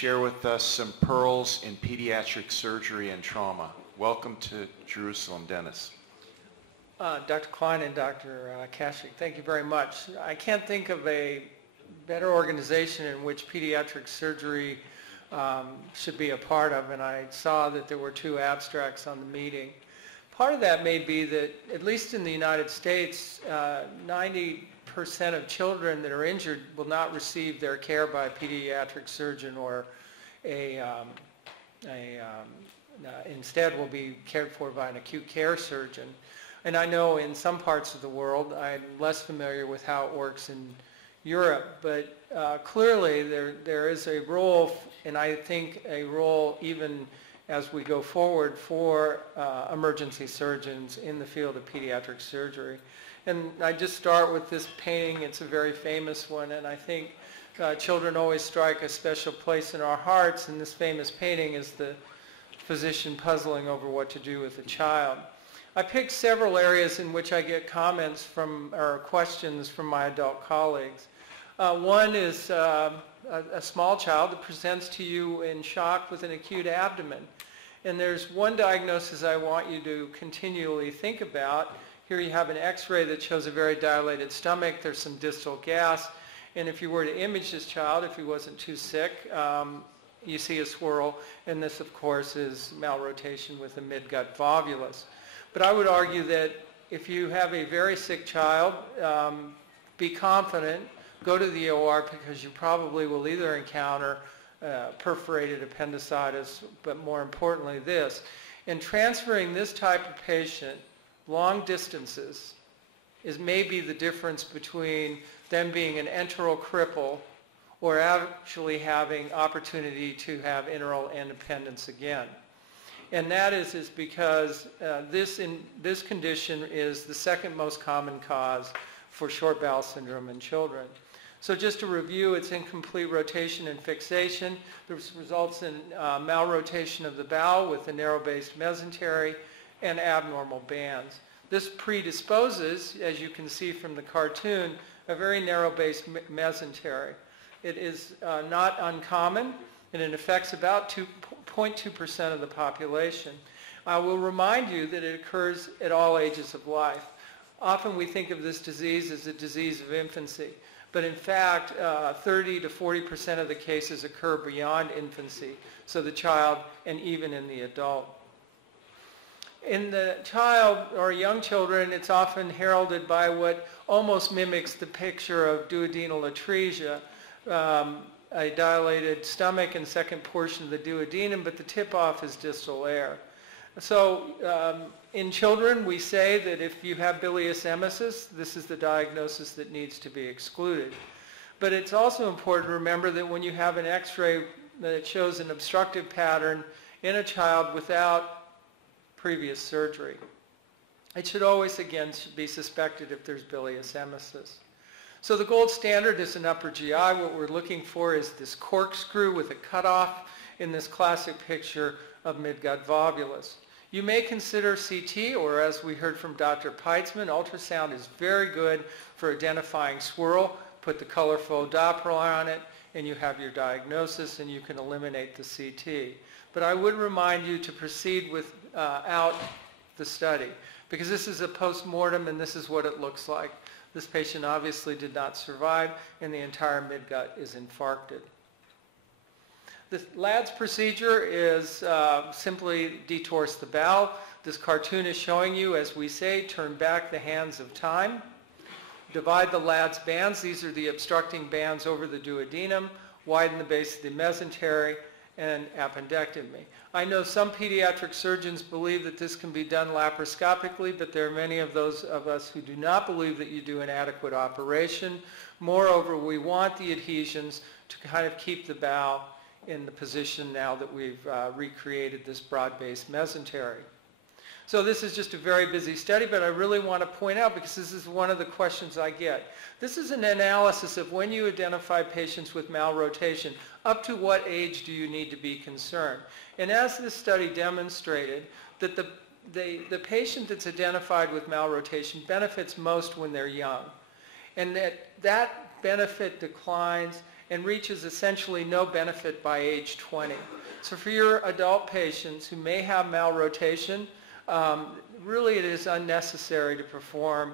share with us some pearls in pediatric surgery and trauma. Welcome to Jerusalem, Denis. Dr. Klein and Dr. Kashik, thank you very much. I can't think of a better organization in which pediatric surgery should be a part of, and I saw that there were 2 abstracts on the meeting. Part of that may be that, at least in the United States, 90% of children that are injured will not receive their care by a pediatric surgeon, or instead will be cared for by an acute care surgeon. And I know in some parts of the world, I'm less familiar with how it works in Europe, but clearly there is a role, and I think a role even as we go forward, for emergency surgeons in the field of pediatric surgery. And I just start with this painting. It's a very famous one, and I think children always strike a special place in our hearts, and this famous painting is the physician puzzling over what to do with a child. I picked several areas in which I get comments from, or questions from my adult colleagues. One is a small child that presents to you in shock with an acute abdomen. And there's one diagnosis I want you to continually think about. Here you have an x-ray that shows a very dilated stomach. There's some distal gas. And if you were to image this child, if he wasn't too sick, you see a swirl. And this, of course, is malrotation with the midgut volvulus. But I would argue that if you have a very sick child, be confident, go to the OR, because you probably will either encounter perforated appendicitis, but more importantly this. In transferring this type of patient long distances is maybe the difference between them being an enteral cripple or actually having opportunity to have enteral independence again. And that is because this condition is the second most common cause for short bowel syndrome in children. So just to review, it's incomplete rotation and fixation. This results in malrotation of the bowel with a narrow-based mesentery and abnormal bands. This predisposes, as you can see from the cartoon, a very narrow-based mesentery. It is not uncommon, and it affects about 0.2% of the population. I will remind you that it occurs at all ages of life. Often we think of this disease as a disease of infancy. But in fact, 30 to 40% of the cases occur beyond infancy, so the child and even in the adult. In the child or young children, it's often heralded by what almost mimics the picture of duodenal atresia, a dilated stomach and second portion of the duodenum, but the tip-off is distal air. So in children, we say that if you have bilious emesis, this is the diagnosis that needs to be excluded. But it's also important to remember that when you have an x-ray that shows an obstructive pattern in a child without previous surgery, it should always, again, be suspected if there's bilious emesis. So the gold standard is an upper GI. What we're looking for is this corkscrew with a cutoff in this classic picture of midgut volvulus. You may consider CT, or as we heard from Dr. Peitzman, ultrasound is very good for identifying swirl. Put the colorful Doppler on it, and you have your diagnosis, and you can eliminate the CT. But I would remind you to proceed without the study, because this is a post-mortem, and this is what it looks like. This patient obviously did not survive, and the entire midgut is infarcted. The LADS procedure is simply detorse the bowel. This cartoon is showing you, as we say, turn back the hands of time. Divide the LADS bands. These are the obstructing bands over the duodenum. Widen the base of the mesentery, and appendectomy. I know some pediatric surgeons believe that this can be done laparoscopically, but there are many of those of us who do not believe that you do an adequate operation. Moreover, we want the adhesions to kind of keep the bowel in the position now that we've recreated this broad-based mesentery. So this is just a very busy study, but I really want to point out, because this is one of the questions I get. This is an analysis of when you identify patients with malrotation, up to what age do you need to be concerned? And as this study demonstrated, that the patient that's identified with malrotation benefits most when they're young. And that benefit declines and reaches essentially no benefit by age 20. So for your adult patients who may have malrotation, really it is unnecessary to perform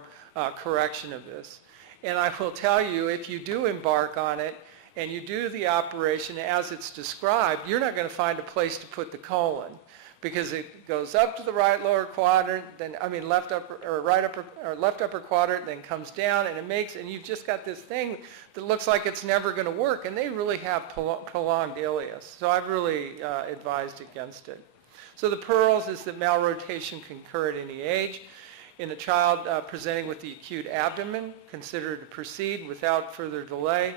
correction of this. And I will tell you, if you do embark on it and you do the operation as it's described, you're not going to find a place to put the colon, because it goes up to the right lower quadrant, then left upper or right upper or left upper quadrant, then comes down, and and you've just got this thing that looks like it's never going to work, and they really have prolonged ileus. So I've really advised against it. So the pearls is that malrotation can occur at any age. In a child presenting with the acute abdomen, consider to proceed without further delay.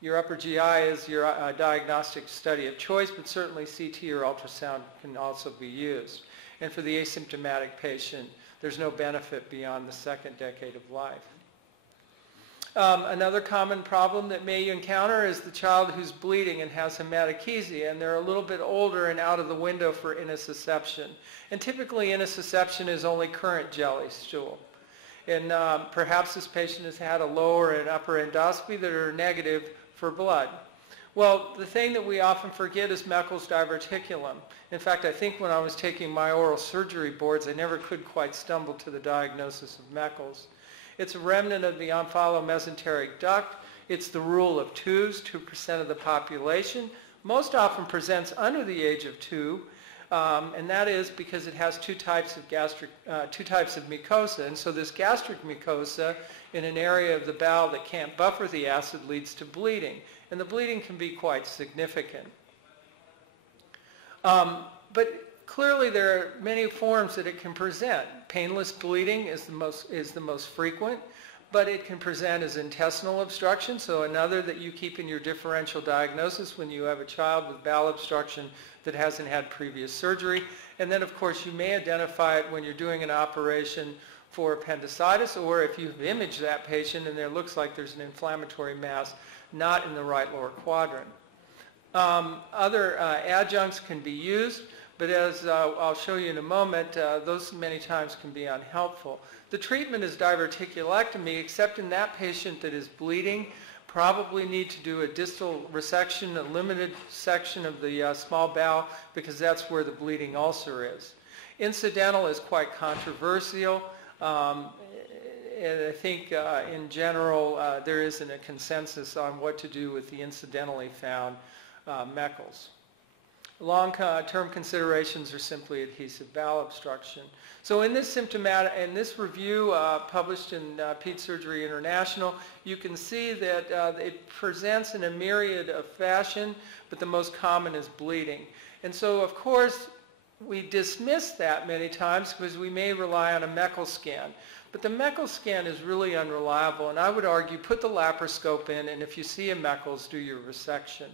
Your upper GI is your diagnostic study of choice, but certainly CT or ultrasound can also be used. And for the asymptomatic patient, there's no benefit beyond the second decade of life. Another common problem that may encounter is the child who's bleeding and has hematochezia, and they're a little bit older and out of the window for intussusception. And typically intussusception is only current jelly stool. And perhaps this patient has had a lower and upper endoscopy that are negative for blood. Well, the thing that we often forget is Meckel's diverticulum. In fact, I think when I was taking my oral surgery boards, I never could quite stumble to the diagnosis of Meckel's. It's a remnant of the omphallomesenteric duct. It's the rule of twos, 2% of the population. Most often presents under the age of 2, and that is because it has two types of mucosa. And so this gastric mucosa in an area of the bowel that can't buffer the acid leads to bleeding. And the bleeding can be quite significant. But clearly there are many forms that it can present. Painless bleeding is the most frequent, but it can present as intestinal obstruction, so another that you keep in your differential diagnosis when you have a child with bowel obstruction that hasn't had previous surgery. And then of course you may identify it when you're doing an operation for appendicitis, or if you've imaged that patient and there looks like there's an inflammatory mass not in the right lower quadrant. Other adjuncts can be used, but as I'll show you in a moment, those many times can be unhelpful. The treatment is diverticulectomy, except in that patient that is bleeding, probably need to do a distal resection, a limited section of the small bowel, because that's where the bleeding ulcer is. Incidental is quite controversial. And I think in general there isn't a consensus on what to do with the incidentally found Meckel's. Long-term considerations are simply adhesive bowel obstruction. So in this review published in Ped Surgery International, you can see that it presents in a myriad of fashion, but the most common is bleeding. And so of course we dismiss that many times because we may rely on a Meckel scan. But the Meckel scan is really unreliable, and I would argue put the laparoscope in, and if you see a Meckel's, do your resection.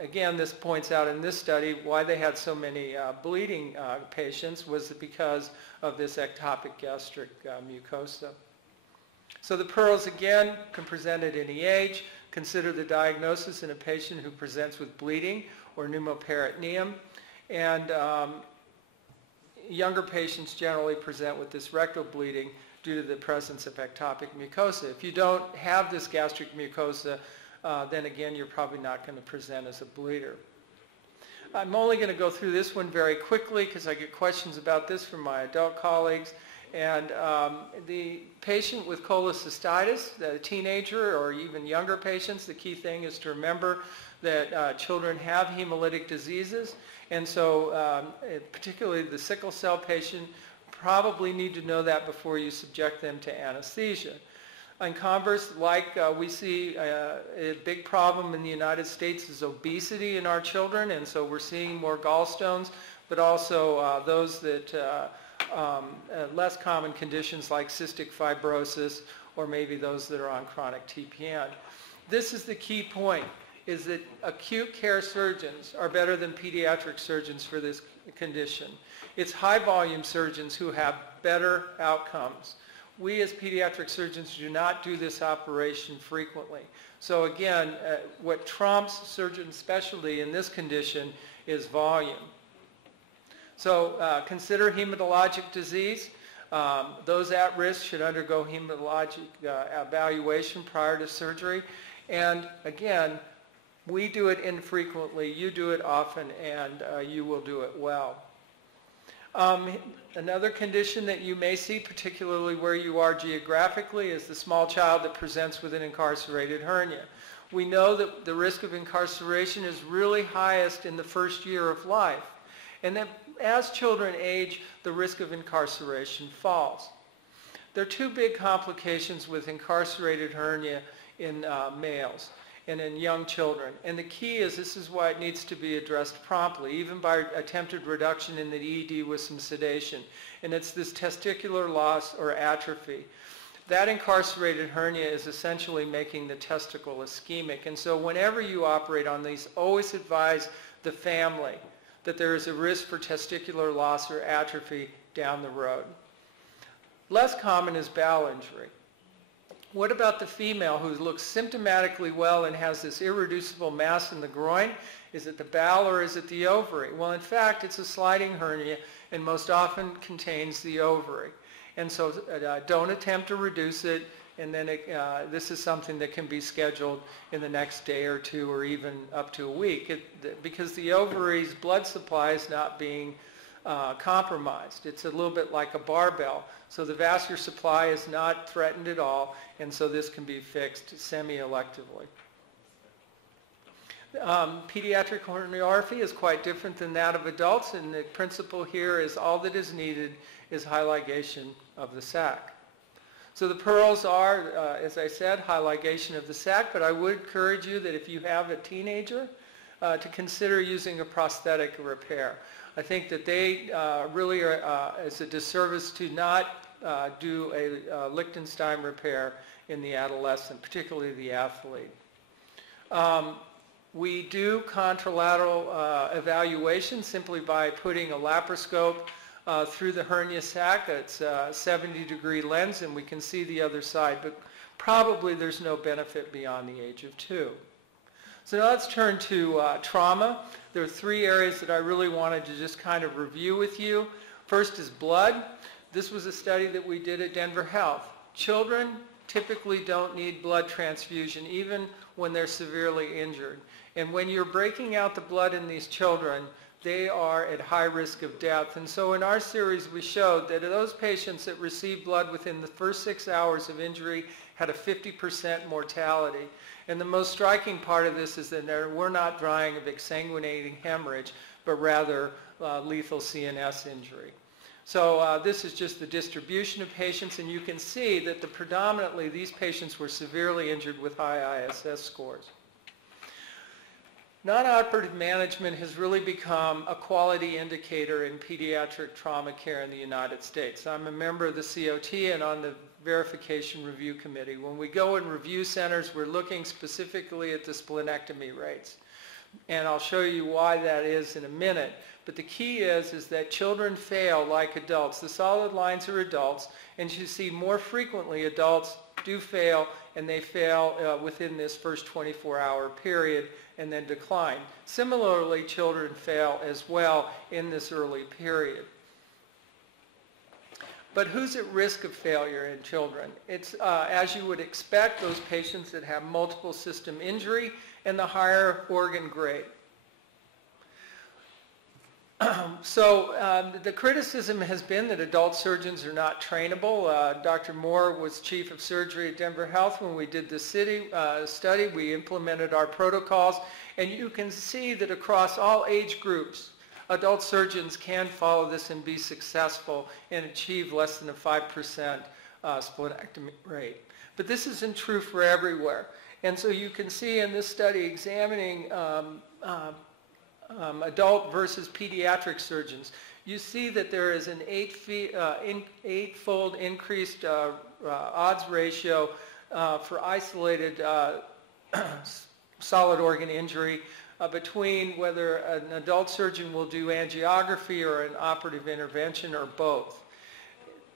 Again, this points out in this study why they had so many bleeding patients was because of this ectopic gastric mucosa. So the pearls, again, can present at any age. Consider the diagnosis in a patient who presents with bleeding or pneumoperitoneum. And younger patients generally present with this rectal bleeding due to the presence of ectopic mucosa. If you don't have this gastric mucosa, then again, you're probably not going to present as a bleeder. I'm only going to go through this one very quickly because I get questions about this from my adult colleagues. And the patient with cholecystitis, the teenager or even younger patients, the key thing is to remember that children have hemolytic diseases. And so particularly the sickle cell patient, probably need to know that before you subject them to anesthesia. In converse, like we see a big problem in the United States is obesity in our children, and so we're seeing more gallstones, but also those that less common conditions like cystic fibrosis, or maybe those that are on chronic TPN. This is the key point, is that acute care surgeons are better than pediatric surgeons for this condition. It's high volume surgeons who have better outcomes. We as pediatric surgeons do not do this operation frequently. So again, what trumps surgeon specialty in this condition is volume. So consider hematologic disease. Those at risk should undergo hematologic evaluation prior to surgery. And again, we do it infrequently, you do it often, and you will do it well. Another condition that you may see, particularly where you are geographically, is the small child that presents with an incarcerated hernia. We know that the risk of incarceration is really highest in the first year of life, and that as children age, the risk of incarceration falls. There are two big complications with incarcerated hernia in males and in young children. And the key is, this is why it needs to be addressed promptly, even by attempted reduction in the ED with some sedation. And it's this testicular loss or atrophy. That incarcerated hernia is essentially making the testicle ischemic. And so whenever you operate on these, always advise the family that there is a risk for testicular loss or atrophy down the road. Less common is bowel injury. What about the female who looks symptomatically well and has this irreducible mass in the groin? Is it the bowel or is it the ovary? Well, in fact, it's a sliding hernia and most often contains the ovary. And so don't attempt to reduce it, and then this is something that can be scheduled in the next day or two or even up to a week because the ovary's blood supply is not being compromised. It's a little bit like a barbell. So the vascular supply is not threatened at all, and so this can be fixed semi-electively. Pediatric herniorrhaphy is quite different than that of adults, and the principle here is all that is needed is high ligation of the sac. So the pearls are, as I said, high ligation of the sac, but I would encourage you that if you have a teenager, to consider using a prosthetic repair. I think that they really are, it's a disservice to not do a Lichtenstein repair in the adolescent, particularly the athlete. We do contralateral evaluation simply by putting a laparoscope through the hernia sac. It's a 70-degree lens, and we can see the other side, but probably there's no benefit beyond the age of 2. So now let's turn to trauma. There are 3 areas that I really wanted to just kind of review with you. First is blood. This was a study that we did at Denver Health. Children typically don't need blood transfusion even when they're severely injured. And when you're breaking out the blood in these children, they are at high risk of death. And so in our series we showed that those patients that received blood within the first 6 hours of injury had a 50% mortality. And the most striking part of this is that we're not dying of exsanguinating hemorrhage, but rather lethal CNS injury. So this is just the distribution of patients, and you can see that predominantly these patients were severely injured with high ISS scores. Non-operative management has really become a quality indicator in pediatric trauma care in the United States. I'm a member of the COT and on the Verification Review Committee. When we go in review centers, we're looking specifically at the splenectomy rates. And I'll show you why that is in a minute. But the key is that children fail like adults. The solid lines are adults, and you see more frequently adults do fail, and they fail within this first 24-hour period and then decline. Similarly, children fail as well in this early period. But who's at risk of failure in children? It's, as you would expect, those patients that have multiple system injury and the higher organ grade. The criticism has been that adult surgeons are not trainable. Dr. Moore was chief of surgery at Denver Health when we did the study. We implemented our protocols, and you can see that across all age groups, adult surgeons can follow this and be successful and achieve less than a 5% splenectomy rate. But this isn't true for everywhere. And so you can see in this study examining adult versus pediatric surgeons, you see that there is an eightfold increased odds ratio for isolated solid organ injury between whether an adult surgeon will do angiography or an operative intervention or both.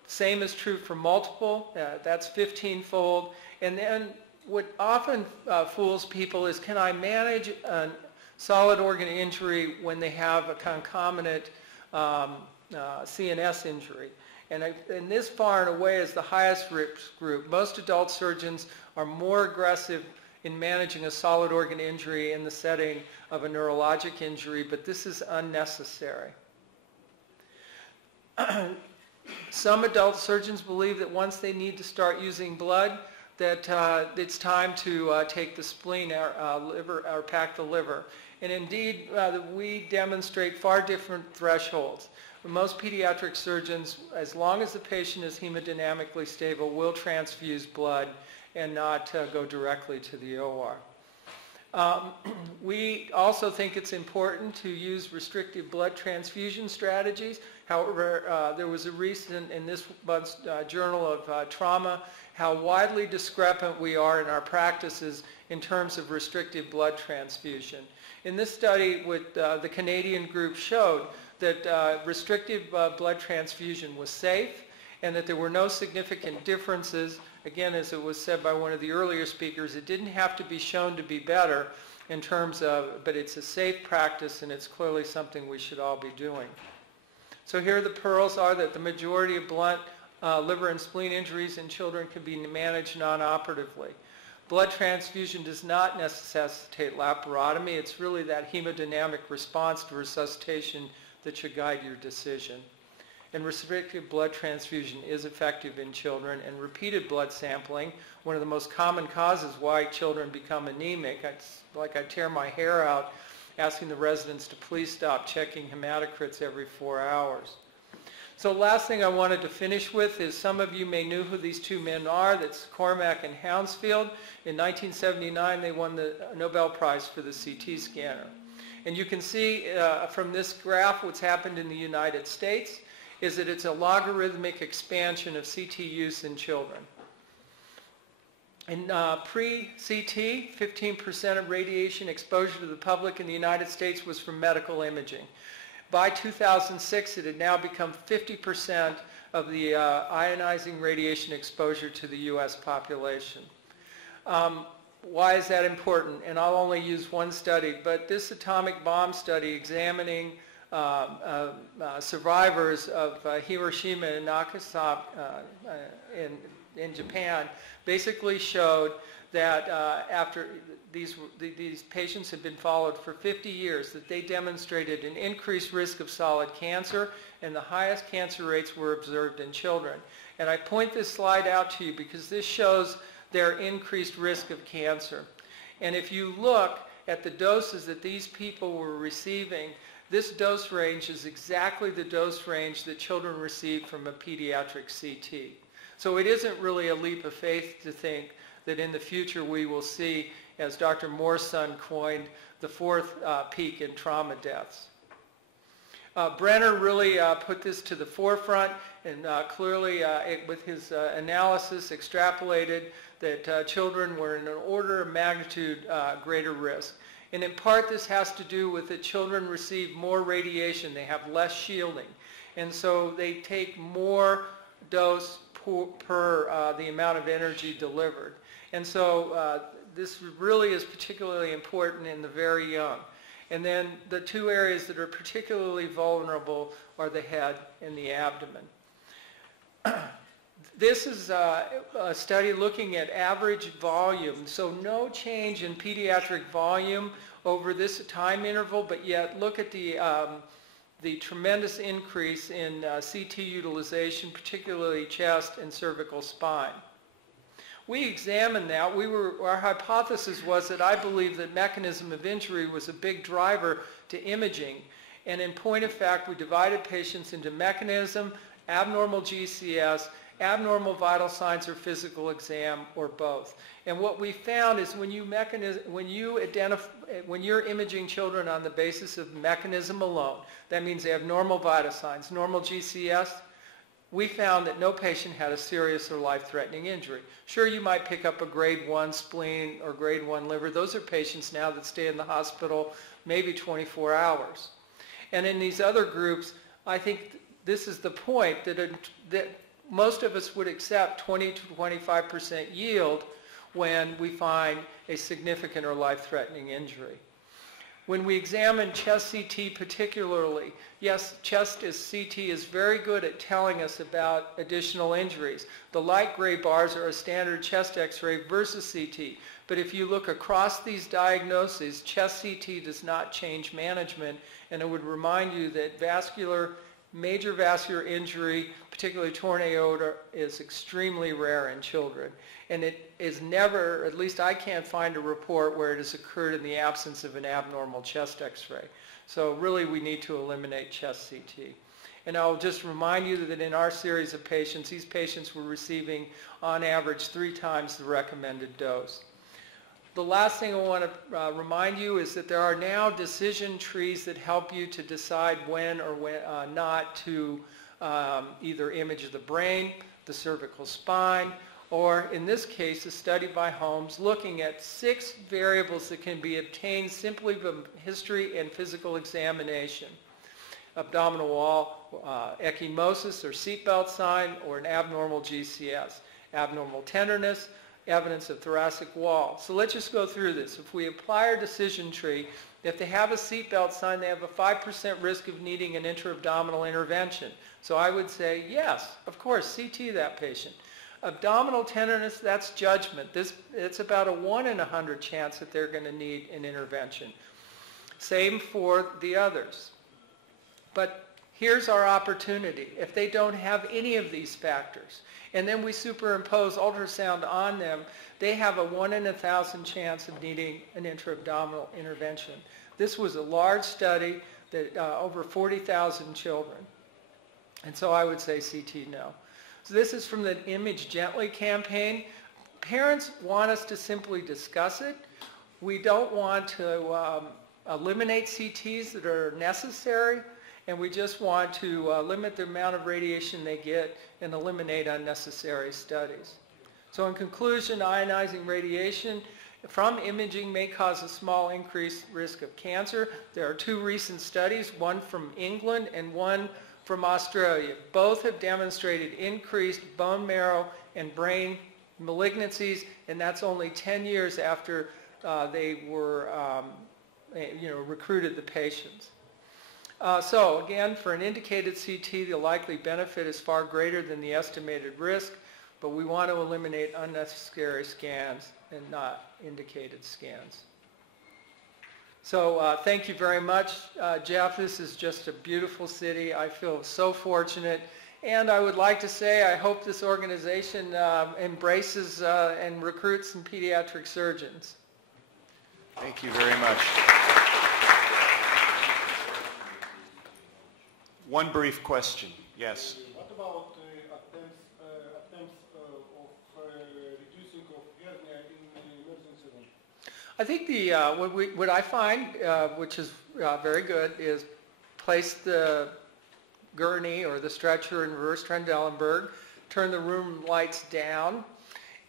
Same is true for multiple, that's 15-fold. And then what often fools people is, can I manage a solid organ injury when they have a concomitant CNS injury? And this far and away is the highest risk group. Most adult surgeons are more aggressive in managing a solid organ injury in the setting of a neurologic injury, but this is unnecessary. Some adult surgeons believe that once they need to start using blood, that it's time to take the spleen or pack the liver. And indeed, we demonstrate far different thresholds. Most pediatric surgeons, as long as the patient is hemodynamically stable, will transfuse blood and not go directly to the OR. We also think it's important to use restrictive blood transfusion strategies. However, there was a recent, in this month's Journal of Trauma, how widely discrepant we are in our practices in terms of restrictive blood transfusion. In this study, the Canadian group showed that restrictive blood transfusion was safe and that there were no significant differences. Again, as it was said by one of the earlier speakers, it didn't have to be shown to be better in terms of, but it's a safe practice and it's clearly something we should all be doing. So here the pearls are that the majority of blunt liver and spleen injuries in children can be managed non-operatively. Blood transfusion does not necessitate laparotomy. It's really that hemodynamic response to resuscitation that should guide your decision. And restrictive blood transfusion is effective in children, and repeated blood sampling, one of the most common causes why children become anemic. It's like I tear my hair out asking the residents to please stop checking hematocrits every 4 hours. So last thing I wanted to finish with is some of you may know who these two men are. That's Cormack and Hounsfield. In 1979, they won the Nobel Prize for the CT scanner. And you can see from this graph what's happened in the United States is that it's a logarithmic expansion of CT use in children. In pre-CT, 15% of radiation exposure to the public in the United States was from medical imaging. By 2006, it had now become 50% of the ionizing radiation exposure to the U.S. population. Why is that important? And I'll only use one study, but this atomic bomb study examining survivors of Hiroshima and Nagasaki in Japan basically showed that after these patients had been followed for 50 years, that they demonstrated an increased risk of solid cancer, and the highest cancer rates were observed in children. And I point this slide out to you because this shows their increased risk of cancer. And if you look at the doses that these people were receiving, this dose range is exactly the dose range that children receive from a pediatric CT. So it isn't really a leap of faith to think that in the future we will see, as Dr. Moore's son coined, the fourth peak in trauma deaths. Brenner really put this to the forefront and clearly with his analysis extrapolated that children were in an order of magnitude greater risk. And in part this has to do with that children receive more radiation, they have less shielding, and so they take more dose per the amount of energy delivered. And so this really is particularly important in the very young. And then the two areas that are particularly vulnerable are the head and the abdomen. This is a study looking at average volume, so no change in pediatric volume over this time interval, but yet look at the tremendous increase in CT utilization, particularly chest and cervical spine. We examined that. Our hypothesis was that I believe that mechanism of injury was a big driver to imaging. And in point of fact, we divided patients into mechanism, abnormal GCS, abnormal vital signs or physical exam, or both. And what we found is when you're imaging children on the basis of mechanism alone, that means they have normal vital signs, normal GCS, we found that no patient had a serious or life-threatening injury. Sure, you might pick up a grade 1 spleen or grade 1 liver. Those are patients now that stay in the hospital maybe 24 hours. And in these other groups, I think this is the point that most of us would accept 20 to 25% yield when we find a significant or life-threatening injury. When we examine chest CT particularly, yes, chest CT is very good at telling us about additional injuries. The light gray bars are a standard chest x-ray versus CT. But if you look across these diagnoses, chest CT does not change management, and I would remind you that major vascular injury, particularly torn aorta, is extremely rare in children. And it is never, at least I can't find a report where it has occurred in the absence of an abnormal chest x-ray. So really we need to eliminate chest CT. And I'll just remind you that in our series of patients, these patients were receiving on average 3 times the recommended dose. The last thing I want to remind you is that there are now decision trees that help you to decide when or when not to either image the brain, the cervical spine, or in this case, a study by Holmes looking at 6 variables that can be obtained simply from history and physical examination. Abdominal wall ecchymosis or seatbelt sign, or an abnormal GCS. Abnormal tenderness, evidence of thoracic wall. So let's just go through this. If we apply our decision tree, if they have a seatbelt sign, they have a 5% risk of needing an intra-abdominal intervention. So I would say, yes, of course, CT that patient. Abdominal tenderness, that's judgment. It's about a 1 in 100 chance that they're going to need an intervention. Same for the others. But here's our opportunity. If they don't have any of these factors, and then we superimpose ultrasound on them, they have a 1 in 1,000 chance of needing an intra-abdominal intervention. This was a large study that over 40,000 children. And so I would say CT no. So this is from the Image Gently campaign. Parents want us to simply discuss it. We don't want to eliminate CTs that are necessary, and we just want to limit the amount of radiation they get and eliminate unnecessary studies. So in conclusion, ionizing radiation from imaging may cause a small increased risk of cancer. There are 2 recent studies, one from England and one from Australia. Both have demonstrated increased bone marrow and brain malignancies, and that's only 10 years after they were recruited the patients. So again, for an indicated CT, the likely benefit is far greater than the estimated risk, but we want to eliminate unnecessary scans and not indicated scans. So thank you very much, Jeff. This is just a beautiful city. I feel so fortunate. And I would like to say I hope this organization embraces and recruits some pediatric surgeons. Thank you very much. One brief question. Yes. What about attempts of reducing of hernia in the emergency room? I think what I find, which is very good, is place the gurney or the stretcher in reverse Trendelenburg, turn the room lights down,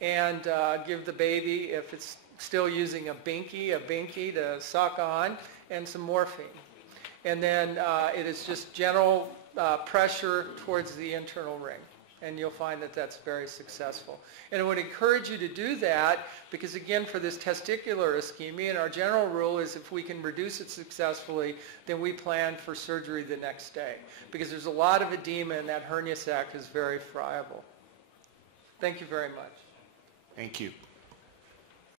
and give the baby, if it's still using a binky to suck on, and some morphine. And then it is just general pressure towards the internal ring. And you'll find that that's very successful. And I would encourage you to do that because, again, for this testicular ischemia, and our general rule is if we can reduce it successfully, then we plan for surgery the next day. Because there's a lot of edema and that hernia sac is very friable. Thank you very much. Thank you.